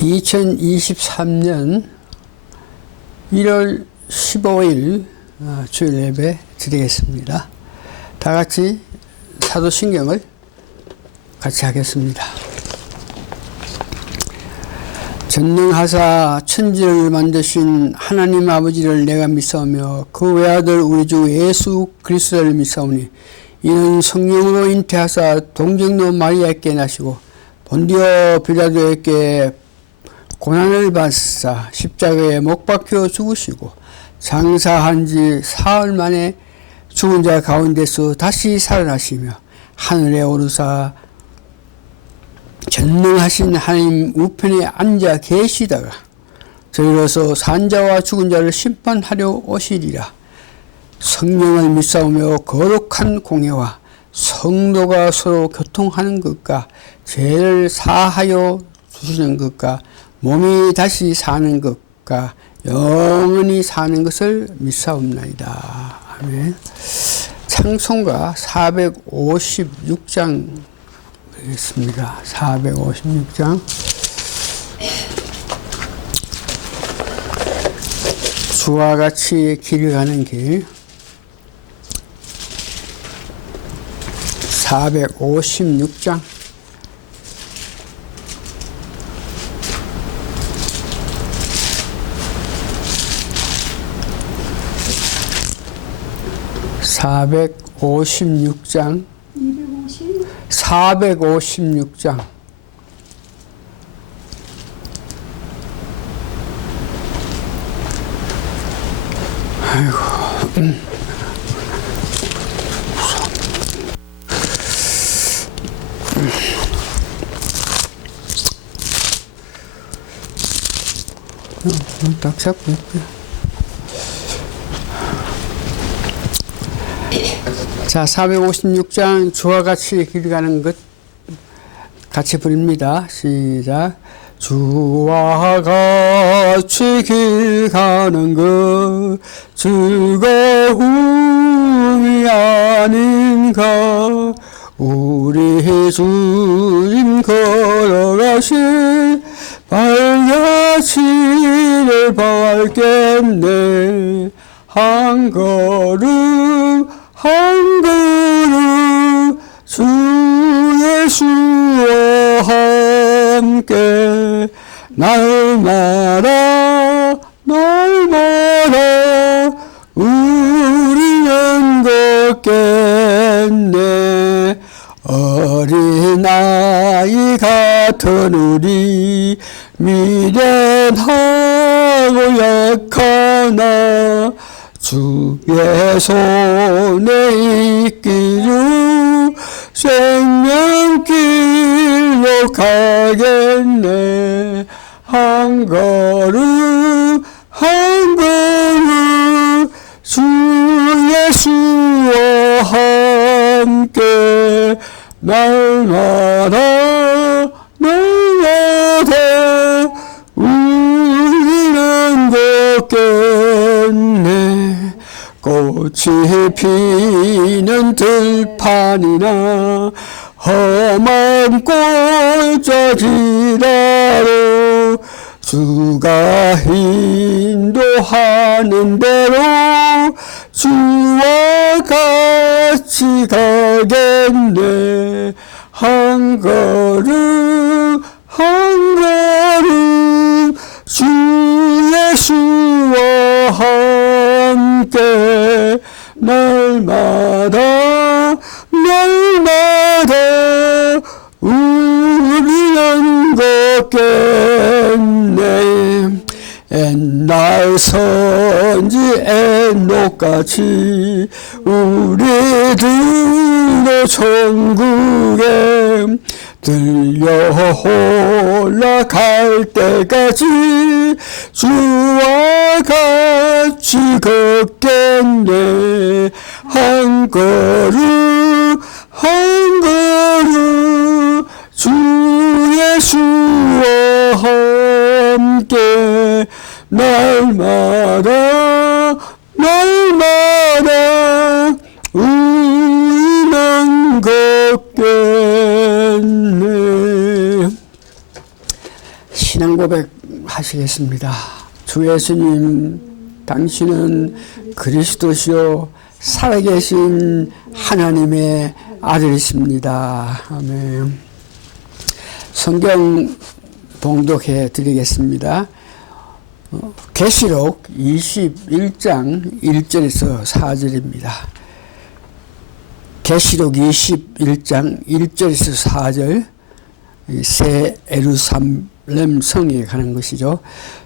2023년 1월 15일 주일 예배 드리겠습니다. 다 같이 사도신경을 같이 하겠습니다. 전능하사 천지를 만드신 하나님 아버지를 내가 믿사오며 그 외아들 우리 주 예수 그리스도를 믿사오니 이는 성령으로 잉태하사 동정녀 마리아에게 나시고 본디오 빌라도에게 고난을 받사 십자가에 못 박혀 죽으시고 장사한 지 사흘 만에 죽은 자 가운데서 다시 살아나시며 하늘에 오르사 전능하신 하나님 우편에 앉아 계시다가 저희로서 산자와 죽은 자를 심판하려 오시리라. 성령을 믿사오며 거룩한 공회와 성도가 서로 교통하는 것과 죄를 사하여 주시는 것과 몸이 다시 사는 것과 영원히 사는 것을 믿사옵나이다. 아멘. 찬송가 456장 되겠습니다. 456장. 주와 같이 길을 가는 길. 456장. (456장) 456장. 아이고. 딱 잡고 있고요. 자, 456장 주와 같이 길 가는 것 같이 부릅니다. 시작. 주와 같이 길 가는 것 즐거움이 아닌가. 우리 주님 걸어가신 발자취를 밟겠네. 한 걸음 한 걸음 주 예수와 함께 날마다 우리는 걷겠네. 어린아이 같은 우리 미련하고 약하나 주의 손에 이끌어 생명길로 가겠네. 한 걸음 한 걸음 주 예수와 함께 날마다 우리는 걷겠네. 꽃이 피는 들판이나 험한 골짜기라로 주가 인도하는 대로 주와 같이 가겠네. 한 걸음 한 걸음 주 예수와 함께 날마다 우리는 걷겠네. 옛날 선지 에녹같이 우리들도 천국에 들려 올라갈 때까지 주와 같이 걷겠네. 한 걸음 한 걸음 주 예수와 함께 날마다 우리는 걷겠네. 신앙 고백 하시겠습니다. 주 예수님, 당신은 그리스도시요 살아계신 하나님의 아들이십니다. 아멘. 성경 봉독해 드리겠습니다. 계시록 21장 1절에서 4절입니다. 계시록 21장 1절에서 4절, 새 예루살렘 성에 관한 것이죠.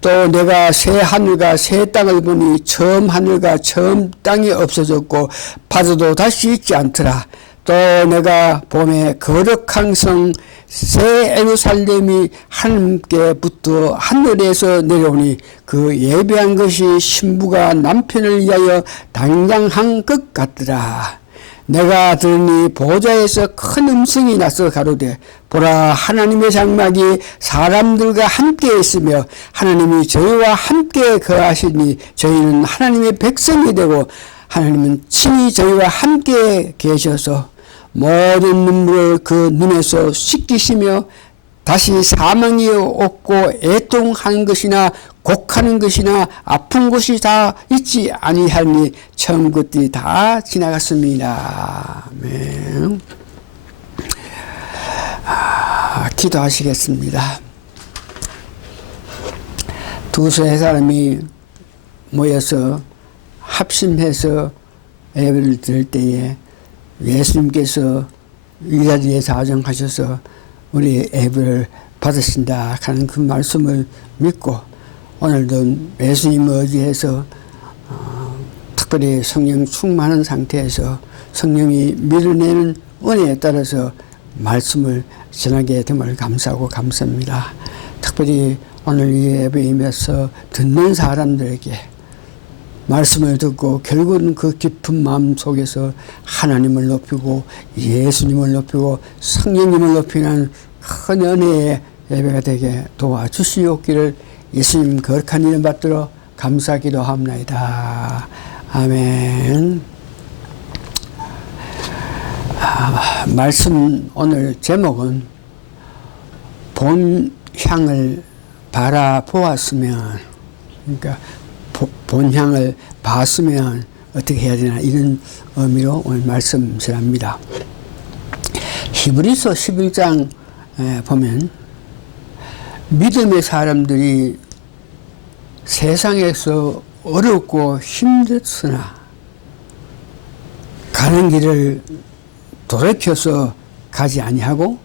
또 내가 새 하늘과 새 땅을 보니 처음 하늘과 처음 땅이 없어졌고 바다도 다시 있지 않더라. 또 내가 봄에 거룩한 성 새 예루살렘이 하나님께부터 하늘에서 내려오니 그 예배한 것이 신부가 남편을 위하여 당장한 것 같더라. 내가 들으니 보좌에서 큰 음성이 나서 가로되 보라, 하나님의 장막이 사람들과 함께 있으며 하나님이 저희와 함께 거하시니 저희는 하나님의 백성이 되고 하나님은 친히 저희와 함께 계셔서 모든 눈물을 그 눈에서 씻기시며 다시 사망이 없고 애통하는 것이나 곡하는 것이나 아픈 것이 다 있지 아니하니 처음 것들이 다 지나갔습니다. 아멘. 기도하시겠습니다. 두세 사람이 모여서 합심해서 예배를 드릴 때에 예수님께서 이 자리에 사정하셔서 우리 예배를 받으신다 하는 그 말씀을 믿고 오늘도 예수님을 의지해서 특별히 성령 충만한 상태에서 성령이 밀어내는 은혜에 따라서 말씀을 전하게 됨을 감사하고 감사합니다. 특별히 오늘 이 예배에 임해서 듣는 사람들에게 말씀을 듣고 결국은 그 깊은 마음 속에서 하나님을 높이고 예수님을 높이고 성령님을 높이는 큰 은혜의 예배가 되게 도와주시옵기를 예수님 거룩한 이름 받들어 감사기도 합나이다. 아멘. 말씀 오늘 제목은 본 향을 바라보았으면, 그러니까 본향을 봤으면 어떻게 해야 되나, 이런 의미로 오늘 말씀 전합니다. 히브리서 11장 보면 믿음의 사람들이 세상에서 어렵고 힘들으나 가는 길을 돌이켜서 가지 아니하고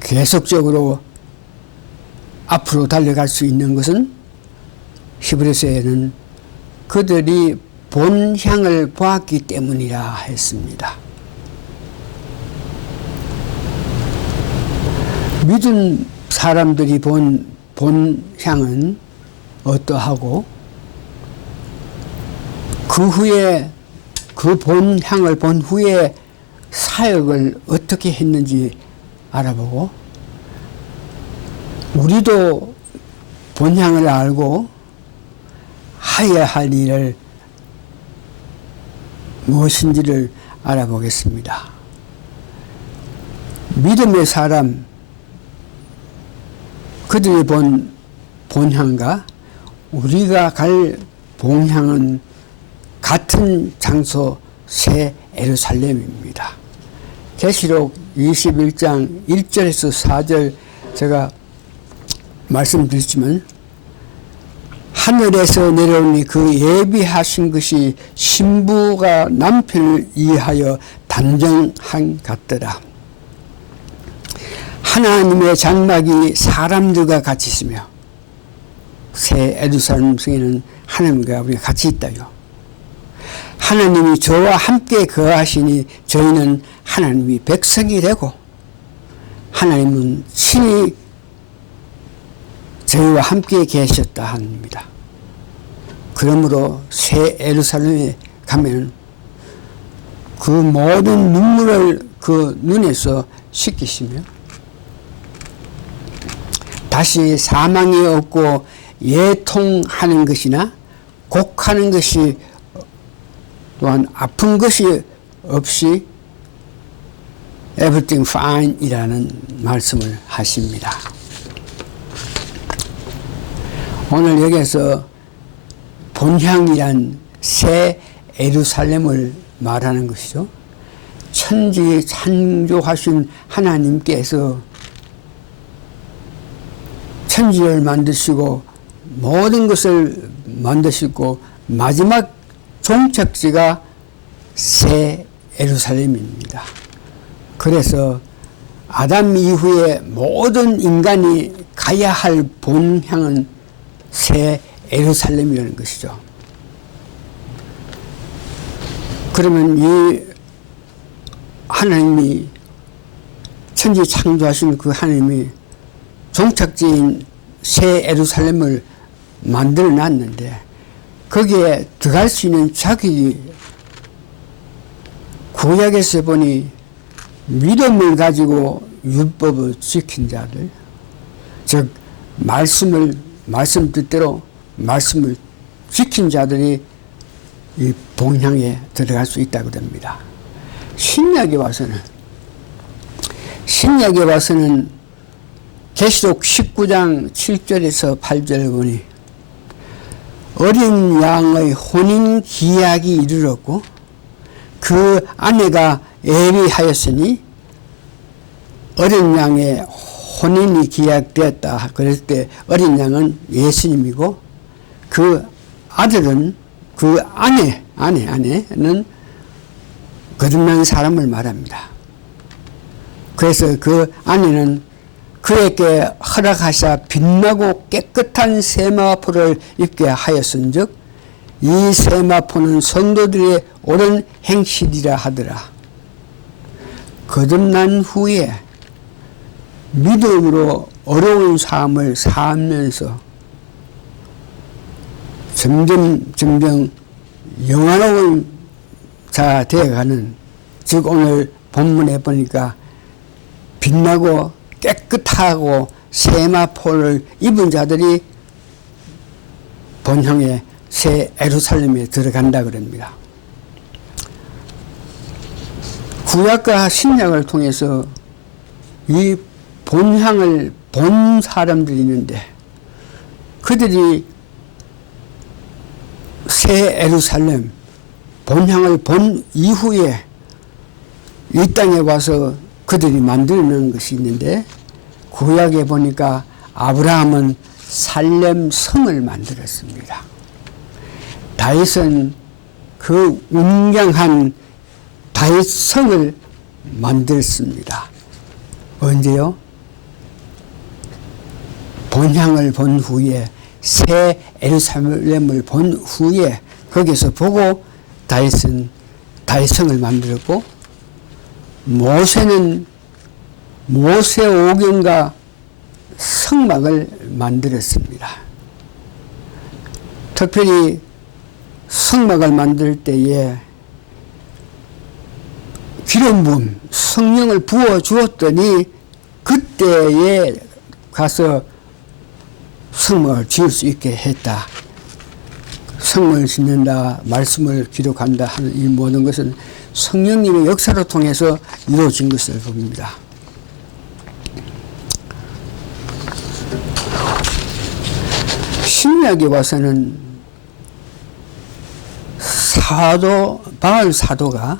계속적으로 앞으로 달려갈 수 있는 것은 히브리서에는 그들이 본향을 보았기 때문이라 했습니다. 믿은 사람들이 본 본향은 어떠하고 그 후에 그 본향을 본 후에 사역을 어떻게 했는지 알아보고 우리도 본향을 알고 해야 할 일을 무엇인지를 알아보겠습니다. 믿음의 사람, 그들이 본 본향과 우리가 갈 본향은 같은 장소 새 예루살렘입니다. 계시록 21장 1절에서 4절 제가 말씀드렸지만 하늘에서 내려오니 그 예비하신 것이 신부가 남편을 위하여 단정한 같더라. 하나님의 장막이 사람들과 같이 있으며 새 예루살렘 성에는 하나님과 우리가 같이 있다요. 하나님이 저와 함께 거하시니 저희는 하나님이 백성이 되고 하나님은 친히 저희와 함께 계셨다 합니다. 그러므로 새 예루살렘에 가면 그 모든 눈물을 그 눈에서 씻기시며 다시 사망이 없고 예통하는 것이나 곡하는 것이 또한 아픈 것이 없이 everything fine 이라는 말씀을 하십니다. 오늘 여기에서 본향이란 새 예루살렘을 말하는 것이죠. 천지 창조하신 하나님께서 천지를 만드시고 모든 것을 만드시고 마지막 종착지가 새 예루살렘입니다. 그래서 아담 이후에 모든 인간이 가야 할 본향은 새 예루살렘이라는 것이죠. 그러면 이 하나님이 천지 창조하신 그 하나님이 종착지인 새 예루살렘을 만들어 놨는데 거기에 들어갈 수 있는 자격이 구약에서 보니 믿음을 가지고 율법을 지킨 자들, 즉 말씀 뜻대로 말씀을 지킨 자들이 이 본향에 들어갈 수 있다고 합니다. 신약에 와서는 계시록 19장 7절에서 8절을 보니 어린 양의 혼인 기약이 이르렀고 그 아내가 예비하였으니 어린 양의 혼인이 기약되었다. 그랬을 때 어린 양은 예수님이고 그 아들은 그 아내는 거듭난 사람을 말합니다. 그래서 그 아내는 그에게 허락하사 빛나고 깨끗한 세마포를 입게 하였은즉 이 세마포는 성도들의 옳은 행실이라 하더라. 거듭난 후에 믿음으로 어려운 삶을 살면서 점점 영화로운 자 되어가는, 즉 오늘 본문에 보니까 빛나고 깨끗하고 세마포를 입은 자들이 본향의 새 예루살렘에 들어간다 그럽니다. 구약과 신약을 통해서 이 본향을 본 사람들이 있는데 그들이 새 예루살렘 본향을 본 이후에 이 땅에 와서 그들이 만들어낸 것이 있는데 구약에 보니까 아브라함은 살렘 성을 만들었습니다. 다윗은 그 웅장한 다윗 성을 만들었습니다. 언제요? 본향을 본 후에 새 예루살렘을 본 후에 거기서 보고 다윗은 다윗성을 만들었고 모세는 모세오경과 성막을 만들었습니다. 특별히 성막을 만들 때에 기름 부음, 성령을 부어 주었더니 그때에 가서 성막을 지을 수 있게 했다. 성을 짓는다, 말씀을 기록한다 하는 이 모든 것은 성령님의 역사를 통해서 이루어진 것을 봅니다. 신약에 와서는 바울 사도가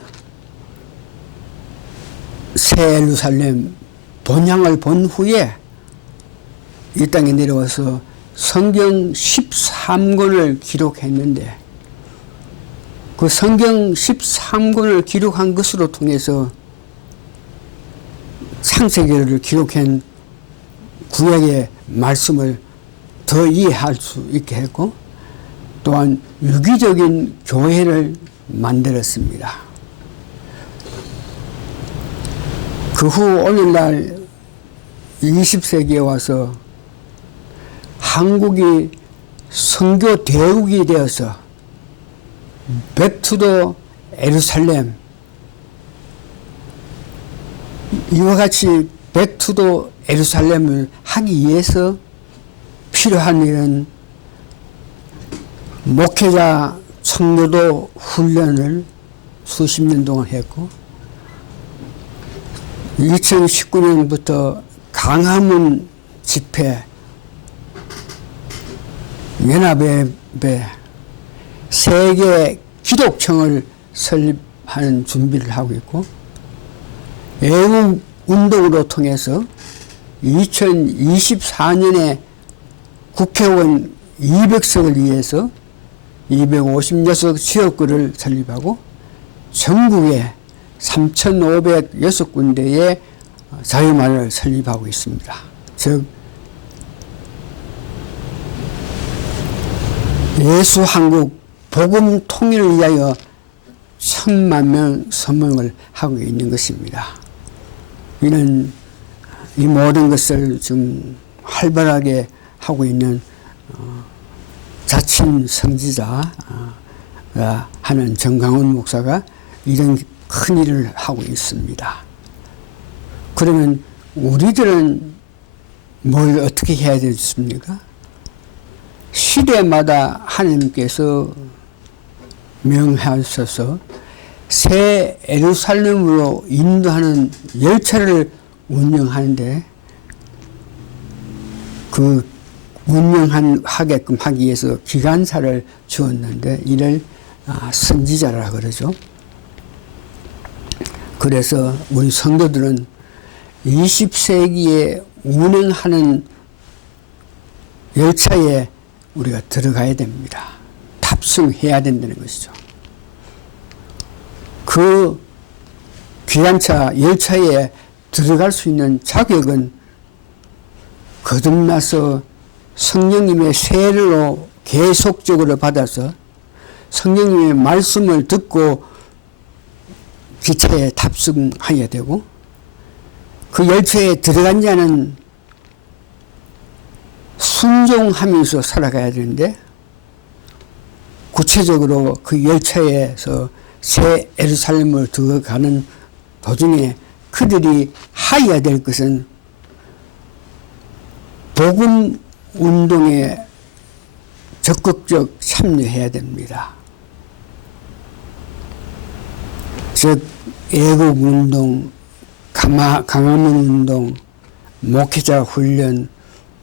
새 예루살렘 본향을 본 후에 이 땅에 내려와서 성경 13권을 기록했는데 그 성경 13권을 기록한 것으로 통해서 창세기를 기록한 구약의 말씀을 더 이해할 수 있게 했고 또한 유기적인 교회를 만들었습니다. 그 후 오늘날 20세기에 와서 한국이 선교 대국이 되어서 백투더 예루살렘 이와 같이 백투더 예루살렘을 하기 위해서 필요한 일은 목회자 청교도 훈련을 수십 년 동안 했고 2019년부터 강화문 집회 연합의 세계 기독청을 설립하는 준비를 하고 있고, 애국 운동으로 통해서 2024년에 국회의원 200석을 위해서 256 지역구를 설립하고 전국에 3,506군데의 자유마을을 설립하고 있습니다. 즉 예수 한국 복음 통일을 위하여 1,000만 명 서명을 하고 있는 것입니다. 이는 이 모든 것을 지금 활발하게 하고 있는 자칭 성지자가 하는 정강훈 목사가 이런 큰 일을 하고 있습니다. 그러면 우리들은 뭘 어떻게 해야 되겠습니까? 시대마다 하나님께서 명하셔서 새 예루살렘으로 인도하는 열차를 운영하는데, 그 운영하게끔 하기 위해서 기관사를 주었는데 이를 선지자라 그러죠. 그래서 우리 성도들은 20세기에 운행하는 열차에 우리가 들어가야 됩니다. 탑승해야 된다는 것이죠. 그 기관차 열차에 들어갈 수 있는 자격은 거듭나서 성령님의 세례로 계속적으로 받아서 성령님의 말씀을 듣고 기차에 탑승해야 되고, 그 열차에 들어간 자는 순종하면서 살아가야 되는데, 구체적으로 그 열차에서 새 예루살렘을 들어가는 도중에 그들이 하여야 될 것은 복음 운동에 적극적 참여해야 됩니다. 즉 애국운동, 강화문 운동, 목회자 훈련,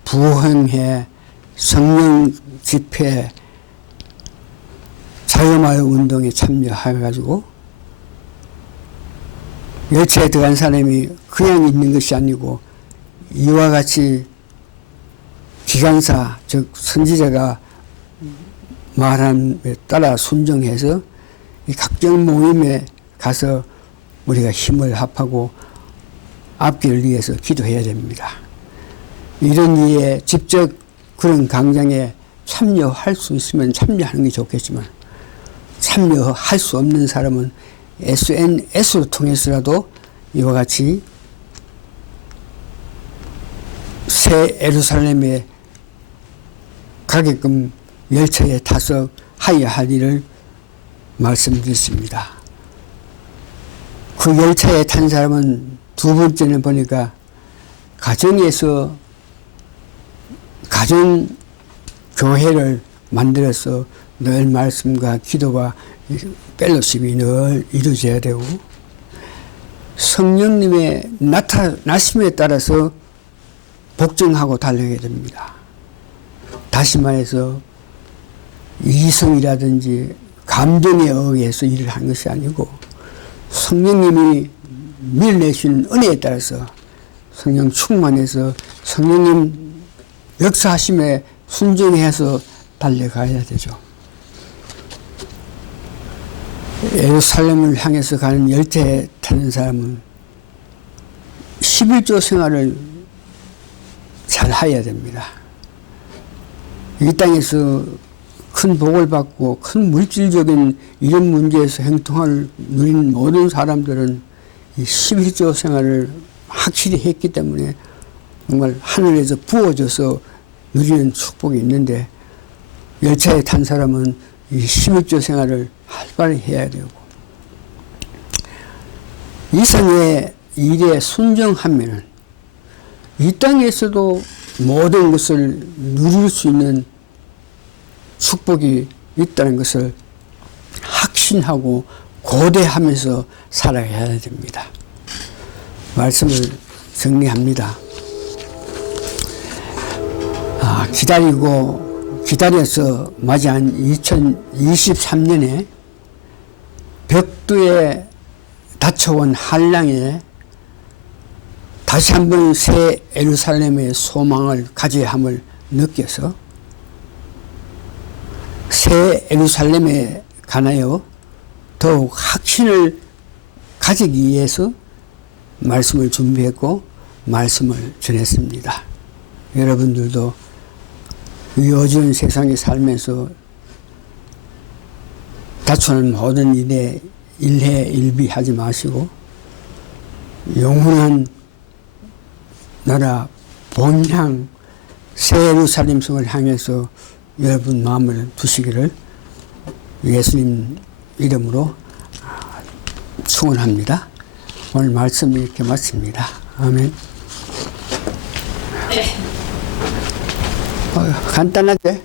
부흥회, 성령 집회, 자유마을 운동에 참여해가지고 열차에 들어간 사람이 그냥 있는 것이 아니고 이와 같이 기관사, 즉 선지자가 말함에 따라 순종해서 이 각종 모임에 가서 우리가 힘을 합하고 앞길을 위해서 기도해야 됩니다. 이런 일에 직접 그런 강장에 참여할 수 있으면 참여하는 게 좋겠지만, 참여할 수 없는 사람은 SNS를 통해서라도 이와 같이 새 예루살렘에 가게끔 열차에 타서 하여야 할 일을 말씀드렸습니다. 그 열차에 탄 사람은 두 번째는 보니까 가정에서 가정교회를 만들어서 늘 말씀과 기도와 펠로십이 늘 이루어져야 되고, 성령님의 나타나심에 따라서 복종하고 달려야 됩니다. 다시 말해서 이성이라든지 감정에 의해서 일을 하는 것이 아니고 성령님이 밀어내신 은혜에 따라서 성령 충만해서 성령님 역사하심에 순종해서 달려가야 되죠. 예루살렘을 향해서 가는 열차에 타는 사람은 11조 생활을 잘 해야 됩니다. 이 땅에서 큰 복을 받고 큰 물질적인 이런 문제에서 행통을 누린 모든 사람들은 이 11조 생활을 확실히 했기 때문에 정말 하늘에서 부어져서 누리는 축복이 있는데, 열차에 탄 사람은 이 11조 생활을 활발히 해야 되고, 이상의 일에 순종하면은 이 땅에서도 모든 것을 누릴 수 있는 축복이 있다는 것을 확신하고 고대하면서 살아가야 됩니다. 말씀을 정리합니다. 기다리고 기다려서 맞이한 2023년에 벽두에 닫혀온 한량에 다시 한번 새 예루살렘의 소망을 가져야 함을 느껴서 새 예루살렘에 관하여 더욱 확신을 가지기 위해서 말씀을 준비했고 말씀을 전했습니다. 여러분들도 이 어두운 세상에 살면서 다투는 모든 일에 일해일비하지 마시고 영원한 나라 본향 새 예루살렘 성을 향해서 여러분 마음을 두시기를 예수님 이름으로 축원합니다. 오늘 말씀 이렇게 마칩니다. 아멘. 간단하게